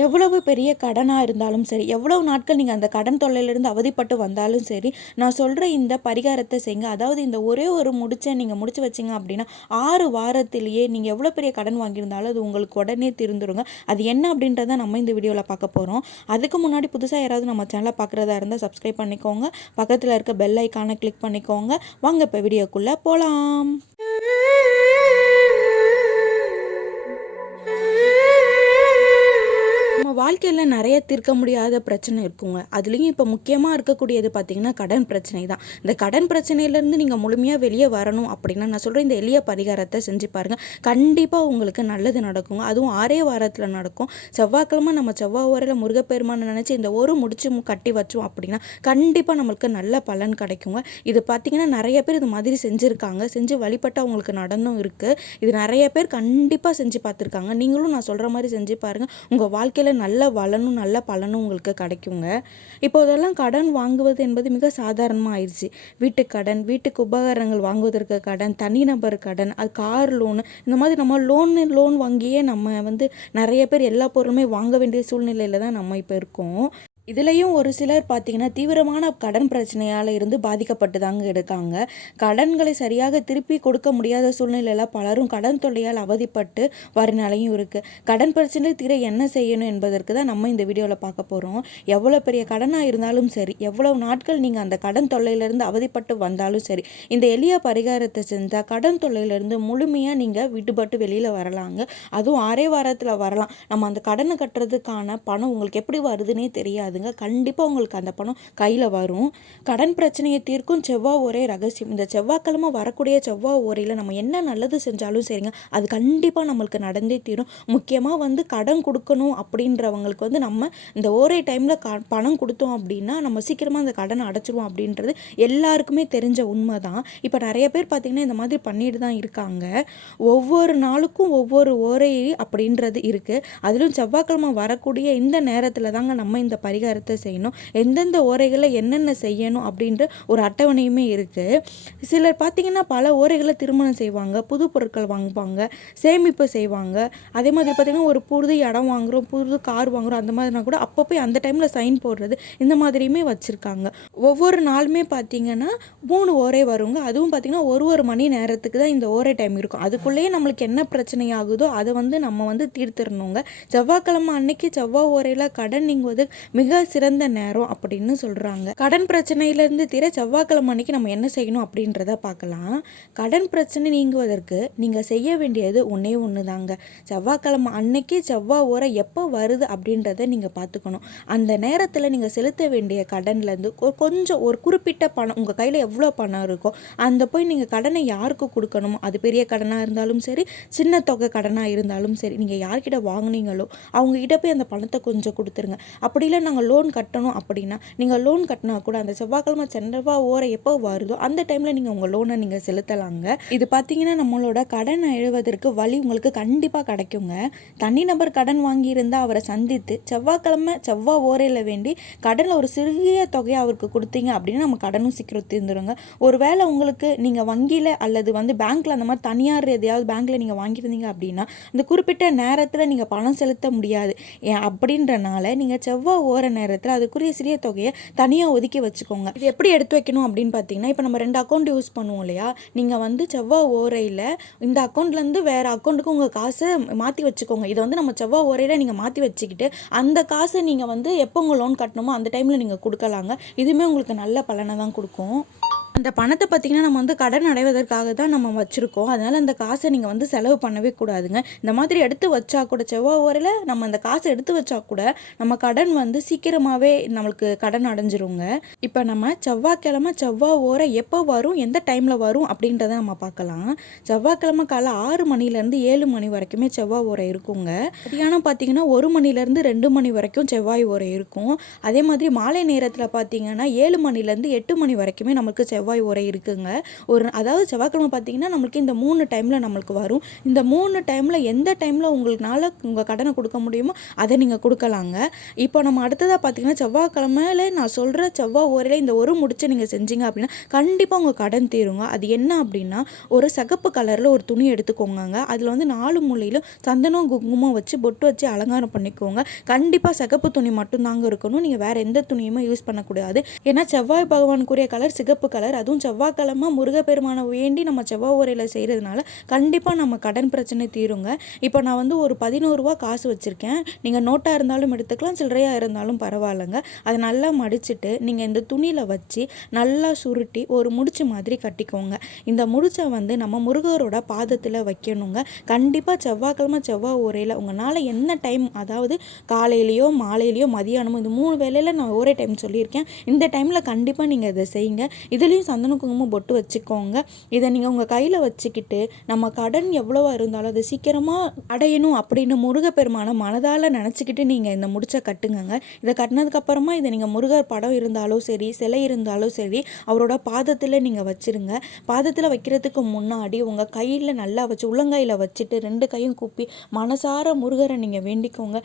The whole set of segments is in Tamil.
எவ்வளவு பெரிய கடனா இருந்தாலும் சரி, எவ்வளவு நாட்கள் நீங்க அந்த கடன் தொல்லையிலிருந்து அவதிப்பட்டு வந்தாலும் சரி, நான் சொல்ற இந்த பரிகாரத்த செய்யுங்க. அதாவது இந்த ஒரே ஒரு முடிச்ச நீங்க முடிச்சு வச்சீங்க அப்படின்னா, 6 வாரத்திலேயே நீங்க எவ்வளோ பெரிய கடன் வாங்கியிருந்தாலும் அது உங்களுக்கு உடனே தீர்ந்துருங்க. அது என்ன அப்படின்றத நம்ம இந்த வீடியோல பார்க்க போறோம். அதுக்கு முன்னாடி புதுசா யாராவது நம்ம சேனல பார்க்குறதா இருந்தா சப்ஸ்கிரைப் பண்ணிக்கோங்க. பக்கத்துல இருக்க பெல் ஐகான கிளிக் பண்ணிக்கோங்க. வாங்க இப்ப வீடியோக்குள்ள போலாம். நம்ம வாழ்க்கையில் நிறைய தீர்க்க முடியாத பிரச்சனை இருக்குங்க. அதுலேயும் இப்போ முக்கியமாக இருக்கக்கூடியது பார்த்தீங்கன்னா கடன் பிரச்சனை தான். இந்த கடன் பிரச்சனையிலேருந்து நீங்கள் முழுமையாக வெளியே வரணும் அப்படின்னா நான் சொல்கிறேன், இந்த எளிய பரிகாரத்தை செஞ்சு பாருங்கள். கண்டிப்பாக உங்களுக்கு நல்லது நடக்குங்க. அதுவும் 6 வாரத்தில் நடக்கும். செவ்வாய்க்கிழமை நம்ம செவ்வாய் ஓரையில் முருகப்பெருமானை நினச்சி இந்த ஒரு முடிச்சு கட்டி வச்சோம் அப்படின்னா கண்டிப்பாக நம்மளுக்கு நல்ல பலன் கிடைக்குங்க. இது பார்த்தீங்கன்னா நிறைய பேர் இது மாதிரி செஞ்சுருக்காங்க. செஞ்சு வழிபட்டு அவங்களுக்கு நடந்தும் இருக்குது. இது நிறைய பேர் கண்டிப்பாக செஞ்சு பார்த்துருக்காங்க. நீங்களும் நான் சொல்கிற மாதிரி செஞ்சு பாருங்கள். உங்கள் வாழ்க்கையில் நல்ல வளனும் நல்ல பலனும் உங்களுக்கு கிடைக்குங்க. இப்போ இதெல்லாம் கடன் வாங்குவது என்பது மிக சாதாரணமாக ஆயிடுச்சு. வீட்டுக் கடன், வீட்டுக்கு உபகரணங்கள் வாங்குவதற்கு கடன், தனிநபர் கடன், அது கார் லோனு, இந்த மாதிரி நம்ம லோன் வாங்கியே நம்ம நிறைய பேர் எல்லா பொருளுமே வாங்க வேண்டிய சூழ்நிலையில் தான் நம்ம இப்போ இருக்கோம். இதுலேயும் ஒரு சிலர் பார்த்தீங்கன்னா தீவிரமான கடன் பிரச்சனையால் இருந்து பாதிக்கப்பட்டு தாங்க இருக்காங்க. கடன்களை சரியாக திருப்பி கொடுக்க முடியாத சூழ்நிலையில் பலரும் கடன் தொல்லையால் அவதிப்பட்டு வர நிலையும் இருக்குது. கடன் பிரச்சனை தீர என்ன செய்யணும் என்பதற்கு தான் நம்ம இந்த வீடியோவில் பார்க்க போகிறோம். எவ்வளோ பெரிய கடனாக இருந்தாலும் சரி, எவ்வளோ நாட்கள் நீங்கள் அந்த கடன் தொல்லையிலேருந்து அவதிப்பட்டு வந்தாலும் சரி, இந்த எளிய பரிகாரத்தை செஞ்சால் கடன் தொல்லையிலேருந்து முழுமையாக நீங்கள் விடுபட்டு வெளியில் வரலாங்க. அதுவும் 6 வாரத்தில் வரலாம். நம்ம அந்த கடனை கட்டுறதுக்கான பணம் உங்களுக்கு எப்படி வருதுன்னே தெரியாது. கண்டிப்பாக உங்களுக்கு அந்த பணம் கையில் வரும். கடன் பிரச்சனையை தீர்க்கும் செவ்வாய் ஓரை ரகசியம். இந்த செவ்வாய்க்கிழமை வரக்கூடிய செவ்வாய் ஓரையில் நம்ம என்ன நல்லது செஞ்சாலும் சரிங்க, அது கண்டிப்பாக நம்மளுக்கு நடந்தே தீரும். முக்கியமாக கடன் கொடுக்கணும் அப்படின்றவங்களுக்கு நம்ம இந்த ஓரை டைமில் பணம் கொடுத்தோம் அப்படின்னா நம்ம சீக்கிரமாக அந்த கடனை அடைச்சிருவோம் அப்படின்றது எல்லாருக்குமே தெரிஞ்ச உண்மை தான். இப்போ நிறைய பேர் பார்த்திங்கன்னா இந்த மாதிரி பண்ணிட்டு தான் இருக்காங்க. ஒவ்வொரு நாளுக்கும் ஒவ்வொரு ஓரை அப்படின்றது இருக்குது. அதிலும் செவ்வாய்க்கிழமை வரக்கூடிய இந்த நேரத்தில் தாங்க நம்ம இந்த பரிகாரத்தை செய்யணும். எந்தெந்த ஓரைகளில் என்னென்ன செய்யணும் அப்படின்ற ஒரு அட்டவணையுமே இருக்குது. சிலர் பார்த்திங்கன்னா பல ஓரைகளை திருமணம் செய்வாங்க, புது பொருட்கள் வாங்குவாங்க, சேமிப்பு செய்வாங்க. அதே மாதிரி பார்த்திங்கன்னா ஒரு புது இடம் வாங்குகிறோம், புது கார் வாங்குகிறோம், அந்த மாதிரினா கூட அப்போ போய் அந்த டைமில் சைன் போடுறது, இந்த மாதிரியுமே வச்சுருக்காங்க. ஒவ்வொரு நாளுமே பார்த்திங்கன்னா 3 ஓரை வருங்க. அதுவும் பார்த்திங்கன்னா ஒரு மணி நேரத்துக்கு தான் இந்த ஓரை டைம் இருக்கும். அதுக்குள்ளேயே நம்மளுக்கு என்ன பிரச்சனை ஆகுதோ அதை நம்ம தீர்த்திடணுங்க. செவ்வாய்க்கிழமை அன்னைக்கு செவ்வாய் ஓரையில் கடன் நீங்குவது மிக சிறந்த நேரம் அப்படின்னு சொல்கிறாங்க. கடன் பிரச்சனையிலேருந்து தீர செவ்வாய்க்கிழமை அன்னைக்கு நம்ம என்ன செய்யணும் அப்படின்றத பார்க்கலாம். கடன் பிரச்சனை நீங்குவதற்கு நீங்கள் செய்ய வேண்டியது ஒன்று தாங்க. செவ்வாய்க்கிழமை அன்னைக்கு செவ்வாய் ஓரை எப்போ வருது அப்படின்றத நீங்கள் பார்த்துக்கணும். அந்த நேரத்தில் நீங்கள் செலுத்த வேண்டிய கடன்லேருந்து கொஞ்சம் ஒரு குறிப்பிட்ட பணம், உங்கள் கையில் எவ்வளோ பணம் இருக்கோ அந்த போய் நீங்கள் கடனை யாருக்கு கொடுக்கணுமோ, அது பெரிய கடனாக இருந்தாலும் சரி, சின்ன தொகை கடனாக இருந்தாலும் சரி, நீங்கள் யார்கிட்ட வாங்கினீங்களோ அவங்ககிட்ட போய் அந்த பணத்தை கொஞ்சம் கொடுத்துருங்க. அப்படி இல்லை நாங்கள் லோன் கட்டணும் அப்படின்னா நீங்கள் லோன் கட்டினா கூட அந்த செவ்வாய்க்கிழமை செவ்வாய் ஓரை எப்போ வருதோ அந்த டைமில் நீங்கள் உங்கள் லோனை நீங்கள் செலுத்தலாங்க. இது பார்த்தீங்கன்னா நம்மளோட கடன் எழுவதற்கு வழி உங்களுக்கு கண்டிப்பாக கிடைக்குங்க. தனிநபர் கடன் வாங்கியிருந்தால் அவரை சந்தித்து செவ்வாய்க்கிழமை செவ்வாய் ஓரையில் வேண்டி கடனில் ஒரு சிறிய தொகையை அவருக்கு கொடுத்தீங்க அப்படின்னா நம்ம கடனும் சீக்கிரம் தீர்ந்துருங்க. ஒருவேளை உங்களுக்கு நீங்கள் வங்கியில் அல்லது பேங்க்கில் அந்த மாதிரி தனியார் எதையாவது பேங்க்கில் நீங்கள் வாங்கியிருந்தீங்க அப்படின்னா இந்த குறிப்பிட்ட நேரத்தில் நீங்கள் பணம் செலுத்த முடியாது அப்படின்றனால நீங்கள் செவ்வாய் ஓர நேரத்தில் அதுக்குரிய சிறிய தொகையை தனியாக ஒதுக்கி வச்சுக்கோங்க. இது எப்படி எடுத்து வைக்கணும் அப்படின்னு பார்த்தீங்கன்னா, இப்போ நம்ம 2 அக்கௌண்ட் யூஸ் பண்ணுவோம் இல்லையா, நீங்கள் செவ்வாய் ஓரையில் இந்த அக்கௌண்ட்லேருந்து வேறு அக்கௌண்ட்டுக்கு உங்கள் காசை மாற்றி வச்சுக்கோங்க. இதை நம்ம செவ்வாய் ஓரையில் நீங்கள் மாற்றி வச்சுக்கிட்டு அந்த காசை நீங்கள் எப்போ உங்கள் லோன் கட்டணுமோ அந்த டைமில் நீங்கள் கொடுக்கலாங்க. இதுவுமே உங்களுக்கு நல்ல பலனை தான் கொடுக்கும். அந்த பணத்தை பார்த்திங்கன்னா நம்ம கடன் அடைவதற்காக தான் நம்ம வச்சுருக்கோம். அதனால் அந்த காசை நீங்கள் செலவு பண்ணவே கூடாதுங்க. இந்த மாதிரி எடுத்து வச்சா கூட செவ்வாய் ஓரையில் நம்ம அந்த காசை எடுத்து வச்சா கூட நம்ம கடன் சீக்கிரமாகவே நம்மளுக்கு கடன் அடைஞ்சிருங்க. இப்போ நம்ம செவ்வாய்க்கிழமை செவ்வாய் ஓரை எப்போ வரும், எந்த டைமில் வரும் அப்படின்றத நம்ம பார்க்கலாம். செவ்வாய்க்கிழமை காலை 6 மணிலேருந்து 7 மணி வரைக்குமே செவ்வாய் ஓரை இருக்குங்க. மதியானம் பார்த்திங்கன்னா 1 மணிலேருந்து 2 மணி வரைக்கும் செவ்வாய் ஓரை இருக்கும். அதே மாதிரி மாலை நேரத்தில் பார்த்திங்கன்னா 7 மணிலேருந்து 8 மணி வரைக்குமே நமக்கு செவ்வாய் செவ்வாய் ஓரை இருக்குங்க. அதாவது செவ்வாய்க்கிழமை பார்த்தீங்கன்னா நம்மளுக்கு இந்த 3 டைமில் நம்மளுக்கு வரும். இந்த 3 டைமில் எந்த டைமில் உங்களால் உங்கள் கடனை கொடுக்க முடியுமோ அதை நீங்கள் கொடுக்கலாங்க. இப்போ நம்ம அடுத்ததாக பார்த்தீங்கன்னா செவ்வாய்க்கிழமையில நான் சொல்கிற செவ்வாய் ஓரையில் இந்த ஒரு முடிச்சு நீங்கள் செஞ்சீங்க அப்படின்னா கண்டிப்பாக உங்கள் கடன் தீருங்க. அது என்ன அப்படின்னா, ஒரு சிகப்பு கலரில் ஒரு துணி எடுத்துக்கோங்க. அதில் வந்து 4 மூலையிலும் சந்தனம் குங்குமம் வச்சு பொட்டு வச்சு அலங்காரம் பண்ணிக்கோங்க. கண்டிப்பாக சிகப்பு துணி மட்டும்தாங்க இருக்கணும். நீங்கள் வேறு எந்த துணியுமே யூஸ் பண்ணக்கூடாது. ஏன்னா செவ்வாய் பகவானுக்குரிய கலர் சிகப்பு கலர். அதுவும் செவ்வாய்க்கிழமை முருகப்பெருமானை வேண்டி நம்ம செவ்வாய் ஓரையில் செய்கிறதுனால கண்டிப்பாக நம்ம கடன் பிரச்சனை தீருங்க. இப்போ நான் வந்து ஒரு 11 ரூபா காசு வச்சுருக்கேன். நீங்கள் நோட்டாக இருந்தாலும் எடுத்துக்கலாம், சில்லறையாக இருந்தாலும் பரவாயில்லைங்க. அதை நல்லா மடிச்சுட்டு நீங்கள் இந்த துணியில் வச்சு நல்லா சுருட்டி ஒரு முடிச்சு மாதிரி கட்டிக்கோங்க. இந்த முடிச்சை வந்து நம்ம முருகரோட பாதத்தில் வைக்கணுங்க. கண்டிப்பாக செவ்வாய்க்கிழமை செவ்வாய் ஓரையில் உங்களால் என்ன டைம், அதாவது காலையிலையோ மாலையிலையோ மதியானமோ, இந்த 3 வேளையில் நான் ஒரே டைம் சொல்லியிருக்கேன். இந்த டைமில் கண்டிப்பாக நீங்கள் இதை செய்யுங்க. இதுலேயும் சந்தன குங்குமம் பொட்டு வச்சுக்கோங்க. இதை நீங்கள் உங்கள் கையில் வச்சுக்கிட்டு நம்ம கடன் எவ்வளவா இருந்தாலும் அது சீக்கிரமாக அடையணும் அப்படின்னு முருகப்பெருமானை மனதால் நினச்சிக்கிட்டு நீங்கள் இந்த முடிச்சை கட்டுங்க. இதை கட்டினதுக்கப்புறமா இதை நீங்கள் முருகர் படம் இருந்தாலும் சரி, சிலை இருந்தாலும் சரி, அவரோட பாதத்தில் நீங்கள் வச்சுருங்க. பாதத்தில் வைக்கிறதுக்கு முன்னாடி உங்கள் கையில் நல்லா வச்சு உள்ளங்கையில் வச்சுட்டு 2 கையும் கூப்பி மனசார முருகரை நீங்கள் வேண்டிக்கோங்க.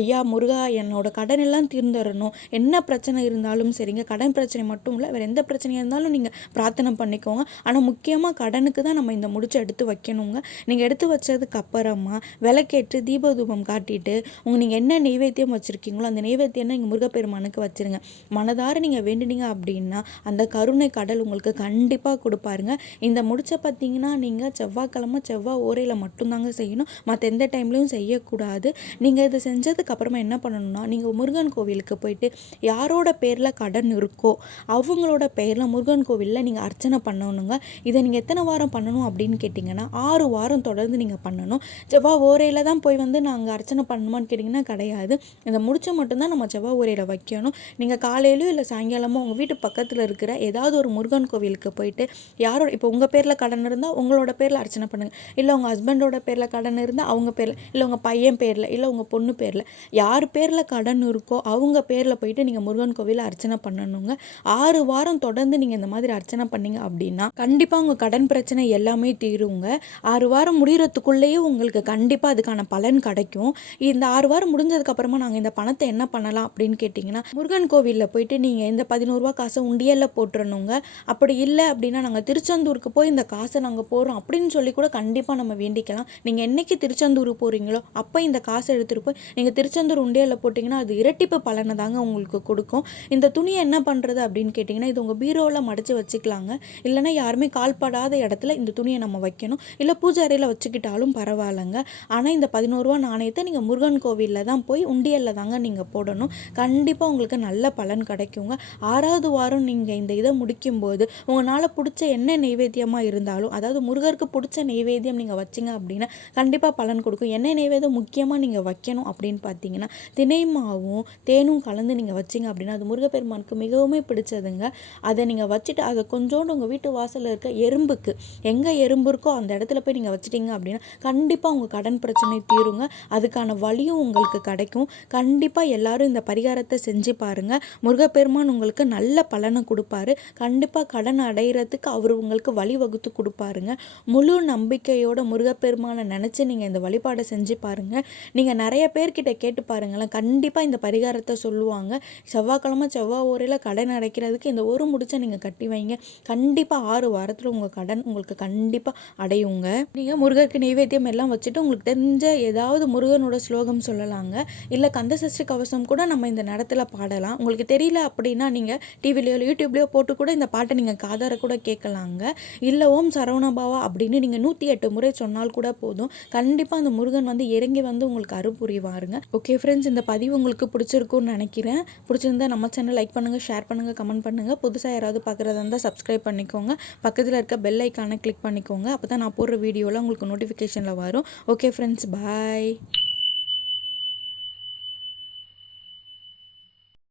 ஐயா முருகா, என்னோட கடன் எல்லாம் தீர்ந்துடணும். என்ன பிரச்சனை இருந்தாலும் சரிங்க, கடன் பிரச்சனை மட்டும் இல்லை, வேறு எந்த பிரச்சனையாக இருந்தாலும் நீங்கள் பிரார்த்தனை பண்ணிக்கோங்க. ஆனால் முக்கியமாக கடனுக்கு தான் நம்ம இந்த முடிச்சை எடுத்து வைக்கணுங்க. நீங்கள் எடுத்து வச்சதுக்கு அப்புறமா விளக்கேற்று தீபதூபம் காட்டிட்டு நீங்கள் என்ன நெய்வேத்தியம் வச்சுருக்கீங்களோ அந்த நெய்வேத்தியம் நீங்கள் முருகப்பெருமானுக்கு வச்சுருங்க. மனதார நீங்கள் வேண்டினீங்க அப்படின்னா அந்த கருணை கடல் உங்களுக்கு கண்டிப்பாக கொடுப்பாருங்க. இந்த முடிச்சை பார்த்தீங்கன்னா நீங்கள் செவ்வாய்க்கிழமை செவ்வாய் ஓரையில் மட்டும்தாங்க செய்யணும். மற்ற எந்த டைம்லையும் செய்யக்கூடாது. நீங்கள் இதை செஞ்சதுக்கு அப்புறமா என்ன பண்ணணும்னா, நீங்கள் முருகன் கோவிலுக்கு போயிட்டு யாரோட பேரில் கடன் இருக்கோ அவங்களோட பேரில் முருகன் கோவிலில் நீங்கள் அர்ச்சனை பண்ணணுங்க. இதை நீங்கள் எத்தனை வாரம் பண்ணணும் அப்படின்னு கேட்டிங்கன்னா 6 வாரம் தொடர்ந்து நீங்கள் பண்ணணும். செவ்வாய் ஓரையில் தான் போய் வந்து நாங்கள் அர்ச்சனை பண்ணணுமான்னு கேட்டிங்கன்னா கிடையாது. இந்த முடிச்சை மட்டும்தான் நம்ம செவ்வாய் ஓரையில் வைக்கணும். நீங்கள் காலையிலோ இல்லை சாயங்காலமோ உங்கள் வீட்டு பக்கத்தில் இருக்கிற ஏதாவது ஒரு முருகன் கோவிலுக்கு போயிட்டு யாரோட, இப்போ உங்கள் பேரில் கடன் இருந்தால் உங்களோட பேரில் அர்ச்சனை பண்ணுங்கள். இல்லை உங்கள் ஹஸ்பண்டோட பேரில் கடன் இருந்தால் அவங்க பேரில், இல்லை உங்கள் பையன் பேரில், இல்லை உங்கள் பொண்ணு பேரில், யார் பேரில் கடன் இருக்கோ அவங்க பேரில் போயிட்டு நீங்கள் முருகன் கோவிலில் அர்ச்சனை பண்ணணுங்க. 6 வாரம் தொடர்ந்து நீங்கள் இந்த மாதிரி அர்ச்சனை பண்ணீங்க அப்படின்னா கண்டிப்பாக உங்கள் கடன் பிரச்சனை எல்லாமே தீருங்க. 6 வாரம் முடிகிறதுக்குள்ளேயே உங்களுக்கு கண்டிப்பாக அதுக்கான பலன் கிடைக்கும். இந்த 6 வாரம் முடிஞ்சதுக்கப்புறமா நாங்கள் இந்த பணத்தை என்ன பண்ணலாம் அப்படின்னு கேட்டிங்கன்னா, முருகன் கோவிலில் போயிட்டு நீங்கள் இந்த 11 ரூபா காசை உண்டியலில் போட்டுறணுங்க. அப்படி இல்லை அப்படின்னா நாங்கள் திருச்செந்தூருக்கு போய் இந்த காசை நாங்கள் போடுறோம் அப்படின்னு சொல்லி கூட கண்டிப்பாக நம்ம வேண்டிக்கலாம். நீங்கள் என்றைக்கு திருச்செந்தூர் போகிறீங்களோ அப்போ இந்த காசை எடுத்துகிட்டு போய் நீங்கள் திருச்செந்தூர் உண்டியலில் போட்டிங்கன்னா அது இரட்டிப்பு பலனை தாங்க உங்களுக்கு கொடுக்கும். இந்த துணியை என்ன பண்ணுறது அப்படின்னு கேட்டிங்கன்னா, இது உங்கள் பீரோவில் மடித்து வச்சுக்கலாங்க. இல்லைனா யாருமே கால்படாத இடத்துல இந்த துணியை நம்ம வைக்கணும். இல்லை பூஜை அறையில் வச்சுக்கிட்டாலும் பரவாயில்லைங்க. ஆனால் இந்த 11 ரூபா நாணயத்தை நீங்கள் முருகன் கோவிலில் தான் போய் உண்டியலில் தாங்க நீங்கள் போடணும். கண்டிப்பாக உங்களுக்கு நல்ல பலன் கிடைக்குங்க. 6வது வாரம் நீங்கள் இந்த இதை முடிக்கும்போது உங்களால் பிடிச்ச என்ன நெய்வேத்தியமாக இருந்தாலும், அதாவது முருகருக்கு பிடிச்ச நெய்வேத்தியம் நீங்கள் வச்சிங்க அப்படின்னா கண்டிப்பாக பலன் கொடுக்கும். என்ன நெய்வேத்தியம் முக்கியமாக நீங்கள் வைக்கணும் அப்படின்னு பார்த்தீங்கன்னா, தினை மாவும் தேனும் கலந்து நீங்கள் வச்சிங்க அப்படின்னா அது முருகப்பெருமானுக்கு மிகவும் பிடிச்சதுங்க. அதை நீங்கள் வச்சுட்டு அதை கொஞ்சோண்டு உங்கள் வீட்டு வாசலில் இருக்க எறும்புக்கு, எங்கே எறும்பு இருக்கோ அந்த இடத்துல போய் நீங்கள் வச்சிட்டிங்க அப்படின்னா கண்டிப்பாக உங்கள் கடன் பிரச்சனை தீருங்க. அதுக்கான வழியும் உங்களுக்கு கிடைக்கும். கண்டிப்பாக எல்லாரும் இந்த பரிகாரத்தை செஞ்சு பாருங்கள். முருகப்பெருமான் உங்களுக்கு நல்ல பலனை கொடுப்பாரு. கண்டிப்பாக கடன் அடைகிறதுக்கு அவர் உங்களுக்கு வழிவகுத்து கொடுப்பாருங்க. முழு நம்பிக்கையோட முருகப்பெருமானை நினச்சி நீங்கள் இந்த வழிபாடை செஞ்சு பாருங்கள். நீங்கள் நிறைய பேர்கிட்ட கேட்டு பாருங்களேன், கண்டிப்பாக இந்த பரிகாரத்தை சொல்லுவாங்க. செவ்வாய்க்கிழமை செவ்வாய் ஓரையில் கடன் அடைக்கிறதுக்கு இந்த ஒரு முடிச்சை நீங்கள் கட்டி வைங்க. கண்டிப்பாக 6 வாரத்தில் உங்கள் கடன் உங்களுக்கு கண்டிப்பாக அடையுங்க. நீங்கள் முருகருக்கு நெய்வேத்தியம் எல்லாம் வச்சுட்டு உங்களுக்கு தெரிஞ்ச ஏதாவது முருகனோட ஸ்லோகம் சொல்லலாங்க. இல்லை கந்தசஷ்டி கவசம் கூட நம்ம இந்த நேரத்தில் பாடலாம். உங்களுக்கு தெரியல அப்படின்னா நீங்கள் டிவிலையோ யூடியூப்லையோ போட்டு கூட இந்த பாட்டை நீங்கள் காதார கூட கேட்கலாங்க. இல்லை ஓம் சரவணபாவா அப்படின்னு நீங்கள் 108 முறை சொன்னால் கூட போதும். கண்டிப்பாக அந்த முருகன் வந்து இறங்கி வந்து உங்களுக்கு அருள் புரிவாருங்க. ஓகே ஃப்ரெண்ட்ஸ், இந்த பதிவு உங்களுக்கு பிடிச்சிருக்குன்னு நினைக்கிறேன். பிடிச்சிருந்தா நம்ம சேனல் லைக் பண்ணுங்கள், ஷேர் பண்ணுங்கள், கமெண்ட் பண்ணுங்கள். புதுசாக யாராவது பார்க்குறதா இருந்தால் சப்ஸ்கிரைப் பண்ணிக்கோங்க. பக்கத்தில் இருக்க பெல் ஐக்கானை கிளிக் பண்ணிக்கோங்க. அப்போ தான் நான் போடுற வீடியோவில் உங்களுக்கு நோட்டிஃபிகேஷனில் வரும். ஓகே ஃப்ரெண்ட்ஸ், பாய்.